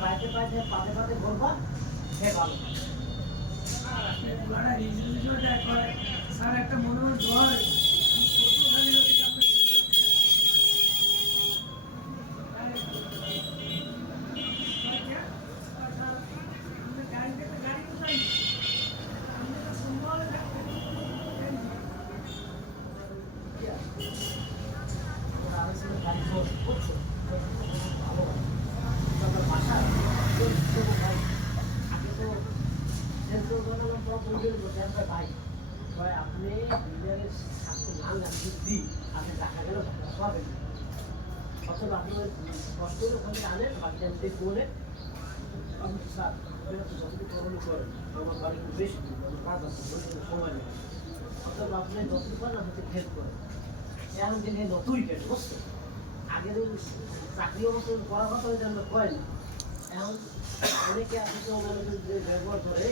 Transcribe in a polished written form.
বাইতে বাইতে পাতে পাতে বলবা সে ভালো স্যার একটা মনোরঞ্জ হয় আপনি বুদ্ধি আপনি দেখা গেল পাবেন অথবা আপনি কষ্ট ওখানে আনেন বাকি জানতে বলে আমি স্যার যতটুকু কখনো করেন আমার বাড়ি খুব বেশি আমার কাজ আছে সময় নেই অথবা আপনি যতটুকু পারেন আমাকে হেল্প করেন এখন দিন নতুনই কেন বুঝছেন আগের চাকরি অবস্থা করার কথা আমরা কয় না এখন অনেকে আছে ব্যবহার করে